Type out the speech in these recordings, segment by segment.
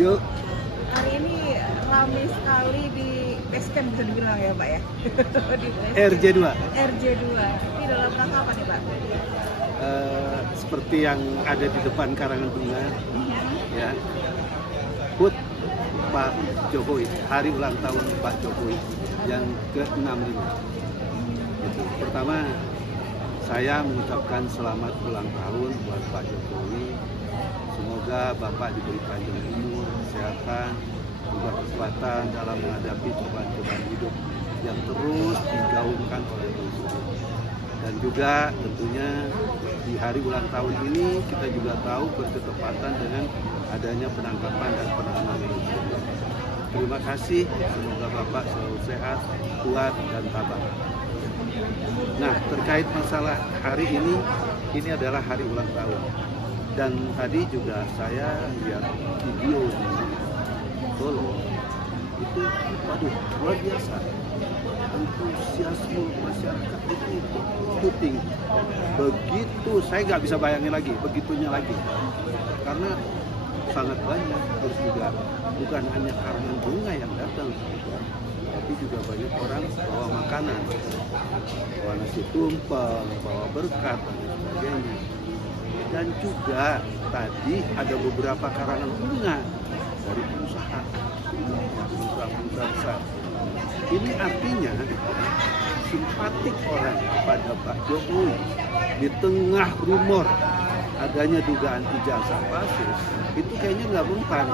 Yuk, Hari ini ramai sekali di basecamp bisa dibilang ya Pak ya. Di basecamp. RJ2. RJ2. Ini dalam rangka apa nih Pak? Seperti yang ada di depan karangan bunga, ya. HUT Pak Jokowi, hari ulang tahun Pak Jokowi yang ke-65. Itu. Pertama, saya mengucapkan selamat ulang tahun buat Pak Jokowi. Semoga Bapak diberi panjang umur, kesehatan, juga kekuatan dalam menghadapi cobaan-cobaan hidup yang terus digaungkan oleh beliau. Dan juga tentunya di hari ulang tahun ini kita juga tahu bertepatan dengan adanya penangkapan dan penahanan beliau. Terima kasih, semoga Bapak selalu sehat, kuat, dan tabah. Nah, terkait masalah hari ini adalah hari ulang tahun. Dan tadi juga saya lihat video di Solo, itu waduh, luar biasa. Antusiasme masyarakat itu tinggi. Begitu, saya nggak bisa bayangin lagi, begitunya lagi. Karena sangat banyak, terus juga bukan hanya karangan bunga yang datang, tapi juga banyak orang bawa makanan, bawa nasi tumpeng, bawa berkat, dan sebagainya. Dan juga tadi ada beberapa karangan bunga dari pengusaha besar. Ini artinya simpatik orang pada Pak Jokowi di tengah rumor adanya dugaan ijazah palsu, itu kayaknya nggak mempan.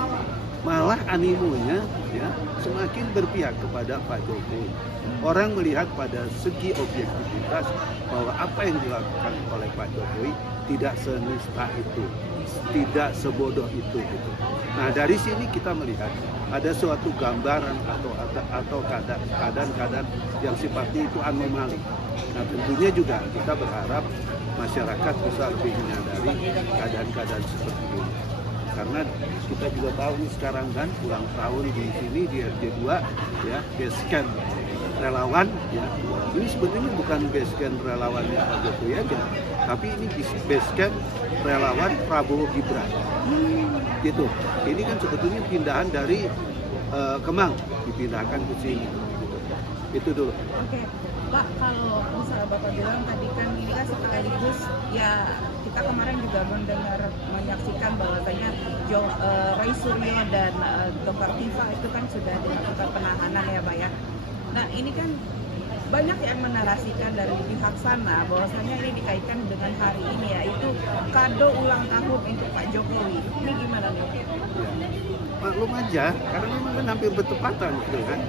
Malah animonya ya semakin berpihak kepada Pak Jokowi. Orang melihat pada segi objektivitas bahwa apa yang dilakukan oleh Pak Jokowi tidak senista itu, tidak sebodoh itu gitu. Nah, dari sini kita melihat ada suatu gambaran atau keadaan-keadaan yang sifatnya itu anomali. Nah, tentunya juga kita berharap masyarakat bisa lebih menyadari keadaan-keadaan seperti ini. Karena kita juga tahu nih sekarang kan ulang tahun di sini di RJ2 ya, basecamp relawan ya. Ini sebetulnya bukan basecamp relawannya Pak Jokowi aja, tapi ini basecamp relawan Prabowo Gibran. Gitu. Ini kan sebetulnya pindahan dari Kemang dipindahkan ke sini. Gitu. Itu dulu. Oke, Pak, kalau misalnya Bapak bilang tadi kan ini kan sekaligus ya kita kemarin juga menyaksikan bahwasanya Roy Suryo dan Dr. Tifa itu kan sudah dilakukan penahanan ya Pak ya. Nah ini kan banyak yang menarasikan dari pihak sana bahwasanya ini dikaitkan dengan hari ini yaitu kado ulang tahun untuk Pak Jokowi. Ini gimana nih? Ya, maklum aja, karena memang kan hampir bertepatan gitu kan.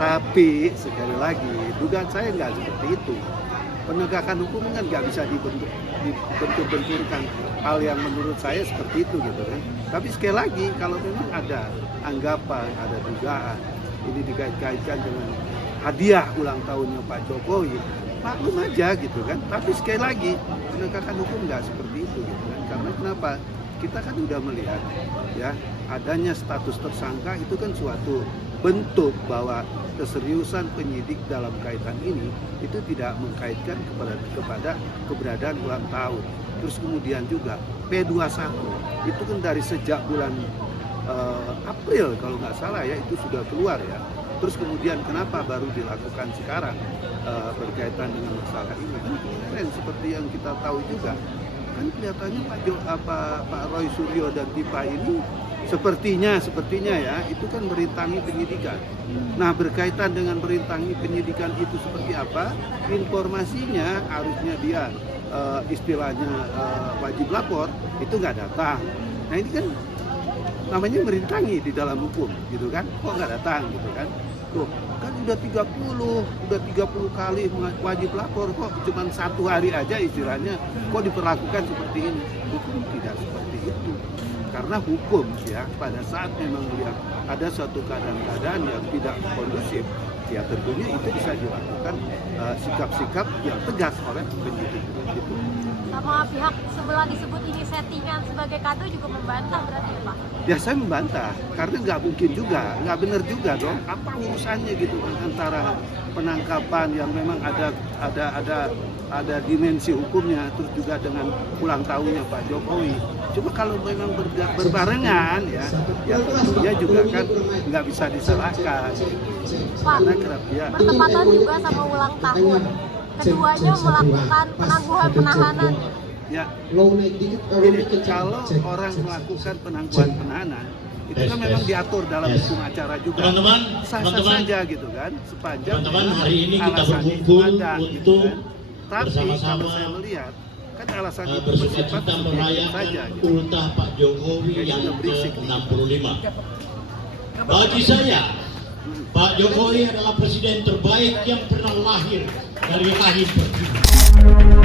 Tapi sekali lagi, dugaan saya nggak seperti itu. Penegakan hukum kan nggak bisa dibentur-benturkan hal yang menurut saya seperti itu gitu kan. Tapi sekali lagi, kalau memang ada anggapan, ada dugaan, ini dikait-kaitkan dengan hadiah ulang tahunnya Pak Jokowi, maklum aja gitu kan. Tapi sekali lagi, penegakan hukum nggak seperti itu gitu kan. Karena kenapa? Kita kan udah melihat ya adanya status tersangka itu kan suatu bentuk bahwa keseriusan penyidik dalam kaitan ini itu tidak mengkaitkan kepada keberadaan ulang tahun. Terus kemudian juga P21 itu kan dari sejak bulan April kalau nggak salah ya itu sudah keluar ya. Terus kemudian kenapa baru dilakukan sekarang berkaitan dengan masalah ini? Kan kemarin seperti yang kita tahu juga kan kelihatannya Pak Roy Suryo dan Tifa ini sepertinya ya itu kan merintangi penyidikan. Nah, berkaitan dengan merintangi penyidikan itu seperti apa? Informasinya harusnya dia istilahnya wajib lapor itu nggak datang. Nah, ini kan namanya merintangi di dalam hukum gitu kan. Kok nggak datang gitu kan? Tuh, kan udah 30 kali wajib lapor kok cuma 1 hari aja istilahnya kok diperlakukan seperti ini. Hukum tidak seperti itu. Karena hukum ya pada saat memang melihat ada suatu keadaan-keadaan yang tidak kondusif, ya tentunya itu bisa dilakukan sikap-sikap yang tegas oleh penyidik gitu. sama pihak sebelah disebut ini settingan sebagai kado juga membantah berarti ya Pak? Ya saya membantah, karena nggak mungkin juga, nggak benar juga dong. Apa urusannya gitu kan antara penangkapan yang memang ada dimensi hukumnya, terus juga dengan ulang tahunnya Pak Jokowi. Cuma kalau memang berbarengan ya tentunya juga kan nggak bisa disalahkan. Pak, Ya. bertepatan juga sama ulang tahun. Keduanya melakukan penangguhan penahanan. Ya, ini kalau orang melakukan penangguhan penahanan itu kan memang diatur dalam hukum acara juga. Teman-teman, Sah-sah saja gitu kan, sepanjang teman-teman, hari ini kita alasannya itu berkumpul ada, gitu untuk kan. Tapi bersama-sama kalau saya melihat kan alasan itu bersuka bersifat cita subjektif merayakan saja gitu. ultah Pak Jokowi yang ke-65. Bagi saya, Pak Jokowi adalah presiden terbaik yang pernah lahir dari rahim pertiwi.